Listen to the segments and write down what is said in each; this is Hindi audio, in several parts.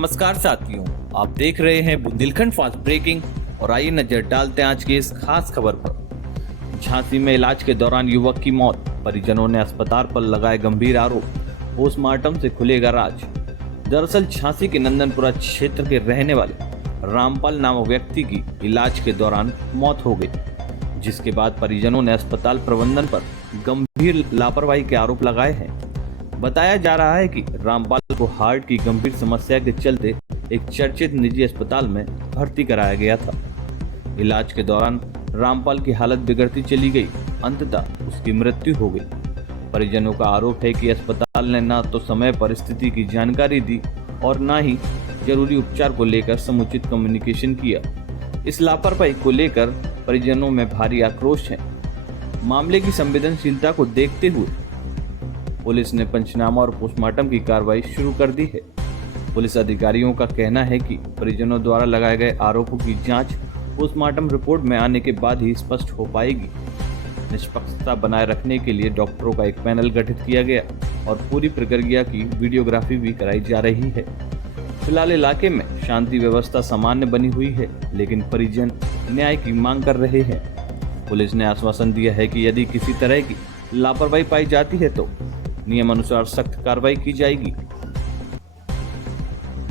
नमस्कार साथियों, आप देख रहे हैं बुंदेलखंड फास्ट ब्रेकिंग और आइए नजर डालते हैं आज की इस खास खबर पर। झांसी में इलाज के दौरान युवक की मौत, परिजनों ने अस्पताल पर लगाए गंभीर आरोप, पोस्टमार्टम से खुलेगा राज। दरअसल झांसी के नंदनपुरा क्षेत्र के रहने वाले रामपाल नामक व्यक्ति की इलाज के दौरान मौत हो गई, जिसके बाद परिजनों ने अस्पताल प्रबंधन पर गंभीर लापरवाही के आरोप लगाए हैं। बताया जा रहा है कि रामपाल को हार्ट की गंभीर समस्या के चलते एक चर्चित निजी अस्पताल में भर्ती कराया गया था। इलाज के दौरान रामपाल की हालत बिगड़ती चली गई, अंततः उसकी मृत्यु हो गई। परिजनों का आरोप है कि अस्पताल ने न तो समय पर स्थिति की जानकारी दी और न ही जरूरी उपचार को लेकर समुचित कम्युनिकेशन किया। इस लापरवाही को लेकर परिजनों में भारी आक्रोश है। मामले की संवेदनशीलता को देखते हुए पुलिस ने पंचनामा और पोस्टमार्टम की कार्रवाई शुरू कर दी है। पुलिस अधिकारियों का कहना है कि परिजनों द्वारा लगाए गए आरोपों की जांच पोस्टमार्टम रिपोर्ट में आने के बाद ही स्पष्ट हो पाएगी। निष्पक्षता बनाए रखने के लिए डॉक्टरों का एक पैनल गठित किया गया और पूरी प्रक्रिया की वीडियोग्राफी भी कराई जा रही है। फिलहाल इलाके में शांति व्यवस्था सामान्य बनी हुई है, लेकिन परिजन न्याय की मांग कर रहे हैं। पुलिस ने आश्वासन दिया है कि यदि किसी तरह की लापरवाही पाई जाती है तो नियम अनुसार सख्त कार्रवाई की जाएगी।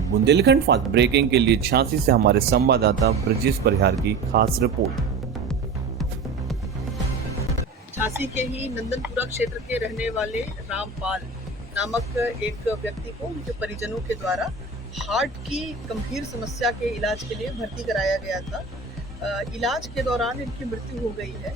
बुंदेलखंड फास्ट ब्रेकिंग के लिए झांसी से हमारे संवाददाता ब्रजेश परिहार की खास रिपोर्ट। झांसी के ही नंदनपुरा क्षेत्र के रहने वाले रामपाल नामक एक व्यक्ति को उनके परिजनों के द्वारा हार्ट की गंभीर समस्या के इलाज के लिए भर्ती कराया गया था। इलाज के दौरान इनकी मृत्यु हो गई है।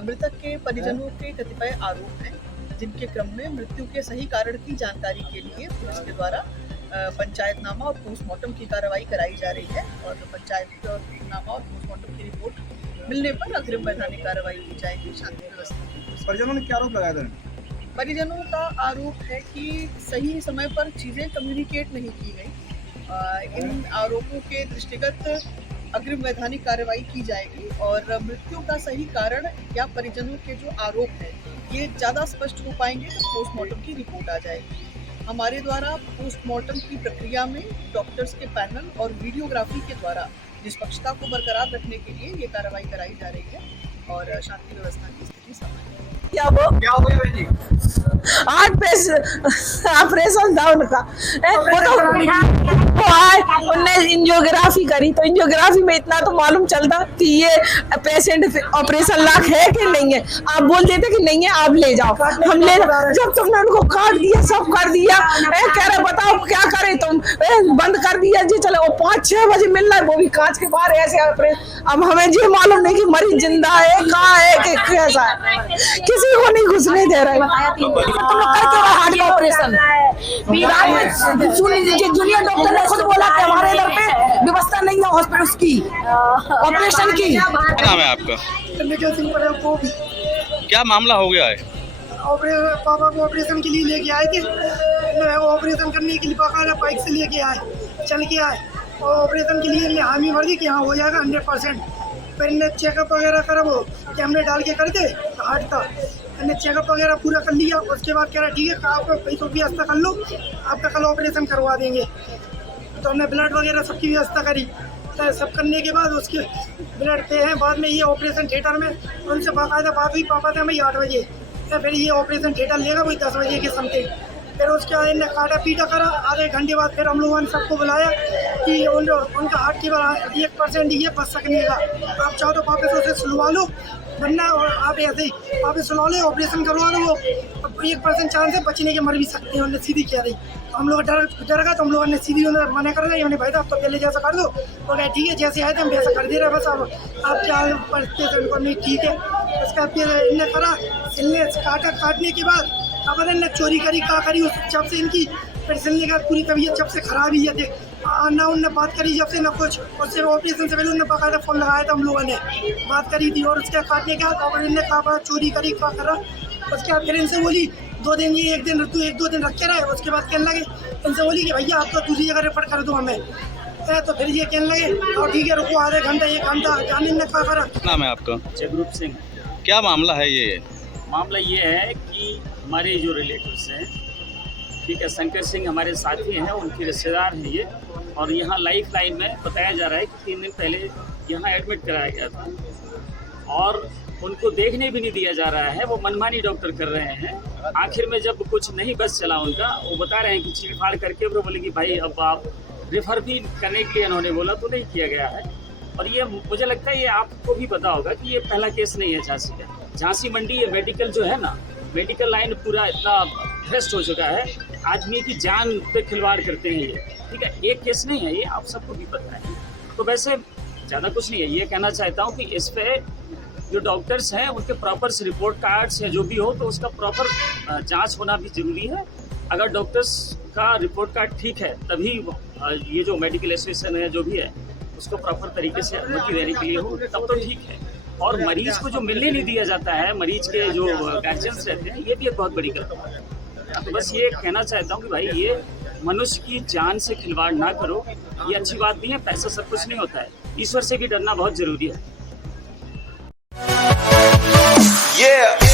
मृतक के परिजनों के कतिपय आरोप हैं, जिनके क्रम में मृत्यु के सही कारण की जानकारी के लिए पुलिस के द्वारा पंचायतनामा और पोस्टमार्टम की कार्रवाई कराई जा रही है और पंचायतनामा और पोस्टमार्टम की रिपोर्ट मिलने पर अग्रिम वैधानिक कार्रवाई की जाएगी। शांति व्यवस्था। परिजनों ने क्या आरोप लगाया था? परिजनों का आरोप है कि सही समय पर चीजें कम्युनिकेट नहीं की गई। इन आरोपों के दृष्टिगत अग्रिम वैधानिक कार्रवाई की जाएगी और मृत्यु का सही कारण या परिजनों के जो आरोप है ये ज़्यादा स्पष्ट हो पाएंगे तो पोस्टमार्टम की रिपोर्ट आ जाएगी। हमारे द्वारा पोस्टमार्टम की प्रक्रिया में डॉक्टर्स के पैनल और वीडियोग्राफी के द्वारा निष्पक्षता को बरकरार रखने के लिए ये कार्रवाई कराई जा रही है और शांति व्यवस्था की स्थिति सामान्य है। क्या हो गया जी? हार्ट ऑपरेशन था उनका। उनने एंजियोग्राफी करी तो एंजियोग्राफी में इतना तो मालूम चलता कि ये पेशेंट ऑपरेशन लायक है कि नहीं है। आप बोल देते कि नहीं है, आप ले जाओ। हम ले, जब तुमने उनको काट दिया, सब कर दिया, कह रहे बताओ क्या करे तुम, बंद कर दिया जी। चलो 5-6 बजे मिल रहा है, वो भी कांच के बाहर ऐसे ऑपरेशन। अब हमें ये मालूम नहीं कि मरीज जिंदा है, कहाँ है, कि कैसा है, किसी को नहीं घुसने दे रहे। तुम लोग करके हार्ट का ऑपरेशन सुन लीजिए, जूनियर डॉक्टर ने खुद बोला कि हमारे इधर पे व्यवस्था नहीं है हॉस्पिटल की ऑपरेशन की। क्या नाम है आपका? क्या मामला हो गया है? पापा को ऑपरेशन के लिए लेके आए थे। ऑपरेशन करने के लिए बाकायदा बाइक से लेके आए, चल के आए और ऑपरेशन के लिए हामी भर दी कि हाँ हो जाएगा 100%। फिर इन्हें चेकअप वगैरह करा, वो कैमरे डाल के कर दे हार्ट का। इन्हें चेकअप वगैरह पूरा कर लिया। उसके बाद कह रहा ठीक है आप पैसों की व्यवस्था कर लो, आपका कल ऑपरेशन करवा देंगे। तो हमने ब्लड वगैरह सबकी व्यवस्था करी। सब करने के बाद उसके ब्लड पे हैं। बाद में ये ऑपरेशन थिएटर में उनसे बाकायदा बात हुई, पापा थे भाई 8 बजे, फिर ये ऑपरेशन थिएटर लेगा वही 10 बजे के समथिंग। फिर उसके बाद इन्हें काटा पीटा करा। आधे घंटे बाद फिर हम लोगों ने सबको बुलाया कि उनका हार्ट की 1% ही है बच सकने का। आप चाहो तो वापस उसे सुलवा लो, वरना आप ऐसे ही वापस सुलवा लो, ऑपरेशन करवा लो। वो 1% चांस है बचने के, मर भी सकते हैं। उन्हें सीधी कह रही। हम लोग डर गए तो हम लोगों ने सीधी उन्हें मना कर दिया। भाई आप तो पहले जैसा कर दो, और कहे ठीक है जैसे आए थे हम वैसा कर दे रहे, बस अब आप क्या पेशेंट को नहीं ठीक है। उसका फिर इन्हें करा, सिलने काटने के बाद अब इन्हें चोरी करी का करी। उस जब से इनकी फिर सिलने का पूरी तबीयत जब से खराब ही है, देख ना उनने बात करी जब से ना कुछ। उससे ऑपरेशन से पहले उन्होंने बाकायदा फ़ोन लगाया था, हम लोगों ने बात करी थी। और उसके काटने के बाद और इन्हें कहा चोरी करी का करा। उसके बाद फिर इनसे बोली 2 दिन ये 1 दिन तू 1-2 दिन रख के रहे। उसके बाद कहने लगे, इनसे बोली कि भैया आप तो दूसरी जगह रेफर कर दो हमें। तो फिर ये कहने लगे और ठीक है रुको आधे घंटा 1 घंटा जाने ने क्या करा। नाम है आपका? जगरूप सिंह। क्या मामला है ये? मामला ये है कि हमारे जो रिलेटिव्स हैं कि ठीक है, शंकर सिंह हमारे साथी हैं, उनके रिश्तेदार हैं ये। और यहाँ लाइफ लाइन में बताया जा रहा है कि 3 दिन पहले यहाँ एडमिट कराया गया था और उनको देखने भी नहीं दिया जा रहा है। वो मनमानी डॉक्टर कर रहे हैं। आखिर में जब कुछ नहीं बस चला उनका, वो बता रहे हैं कि चीड़ फाड़ करके वो बोले कि भाई अब आप रेफर भी करने के लिए उन्होंने बोला तो नहीं किया गया है। और ये मुझे लगता है ये आपको भी पता होगा कि ये पहला केस नहीं है झांसी का। झांसी मंडी ये मेडिकल जो है ना, मेडिकल लाइन पूरा इतना भ्रष्ट हो चुका है, आदमी की जान पे खिलवाड़ करते हैं ये, ठीक है। एक केस नहीं है ये, आप सबको भी पता है। तो वैसे ज़्यादा कुछ नहीं है, ये कहना चाहता हूँ कि इस पर जो डॉक्टर्स हैं उनके प्रॉपर रिपोर्ट कार्ड्स हैं, जो भी हो तो उसका प्रॉपर जांच होना भी ज़रूरी है। अगर डॉक्टर्स का रिपोर्ट कार्ड ठीक है तभी ये जो मेडिकल एसोसिएशन है जो भी है उसको प्रॉपर तरीके से अनुमति देने के लिए हो, तब तो ठीक है। और मरीज को जो मिलने नहीं दिया जाता है, मरीज के जो गार्जियंस रहते हैं, ये भी एक बहुत बड़ी गलती है। तो बस ये कहना चाहता हूँ कि भाई ये मनुष्य की जान से खिलवाड़ ना करो, ये अच्छी बात नहीं है। पैसा सब कुछ नहीं होता है, ईश्वर से भी डरना बहुत ज़रूरी है। Yeah.